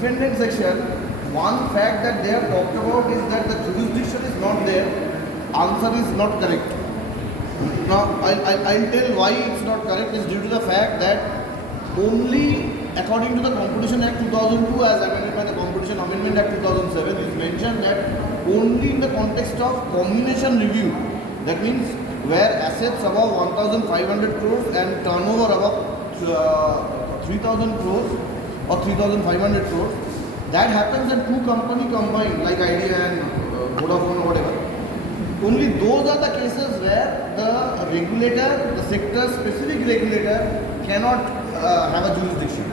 defendant section, one fact that they have talked about is that the jurisdiction is not there. Answer is not correct. Now, I'll tell why it's not correct. Is due to the fact that only according to the Competition Act 2002 as amended by the Competition Amendment Act 2007, it is mentioned that only in the context of combination review, that means where assets above 1,500 crores and turnover above 3,000 crores or 3,500 crores, that happens and two companies combined like Idea and Vodafone or whatever. Only those are the cases where the regulator, the sector specific regulator cannot have a jurisdiction.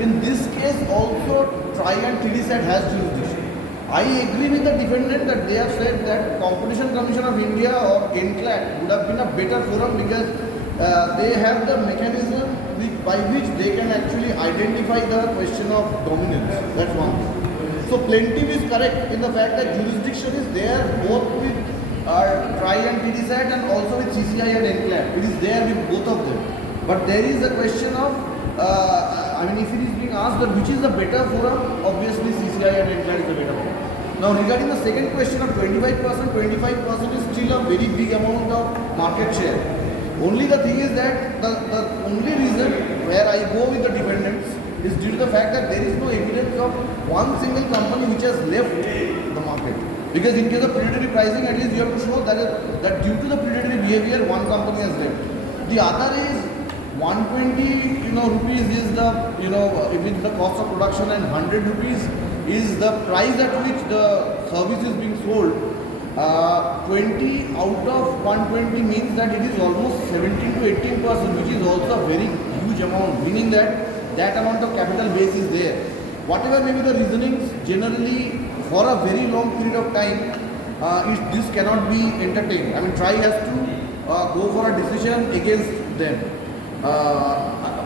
In this case also TRAI and TDSAT has jurisdiction. I agree with the defendant that they have said that Competition Commission of India or NCLAT would have been a better forum because they have the mechanism by which they can actually identify the question of dominance. That's one. So plaintiff is correct in the fact that jurisdiction is there both with TRAI and TDSAT and also with CCI and NCLAT. It is there with both of them. But there is a question of, if it is being asked that which is the better forum, obviously CCI and NCLAT is the better forum. Now regarding the second question of 25%, 25% is still a very big amount of market share. Only the thing is that the only reason where I go with the defendants is due to the fact that there is no evidence of one single company which has left the market. Because in case of predatory pricing, at least you have to show that due to the predatory behavior, one company has left. The other is 120 rupees is the if it's the cost of production and 100 rupees is the price at which the service is being sold. 20 out of 120 means that it is almost 17 to 18%, which is also a very huge amount, meaning that amount of capital base is there. Whatever may be the reasonings, generally for a very long period of time, this cannot be entertained. TRAI has to go for a decision against them.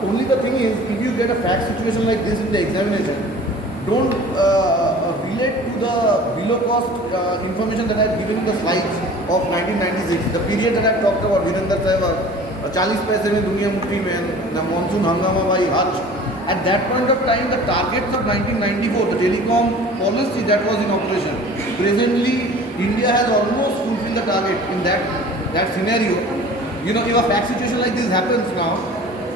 Only the thing is, if you get a fact situation like this in the examination, don't relate to the below cost information that I have given in the slides of 1996, the period that I have talked about, Virender Sehwag, 40 paise mein duniya mukti mein, the monsoon hangama by Hutch. At that point of time, the targets of 1994, the telecom policy that was in operation, presently India has almost fulfilled the target in that scenario. If a fact situation like this happens now,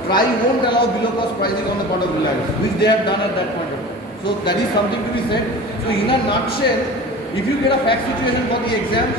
TRAI won't allow below cost pricing on the part of Reliance, which they have done at that point of time. So that is something to be said. So in a nutshell, if you get a fact situation for the exams,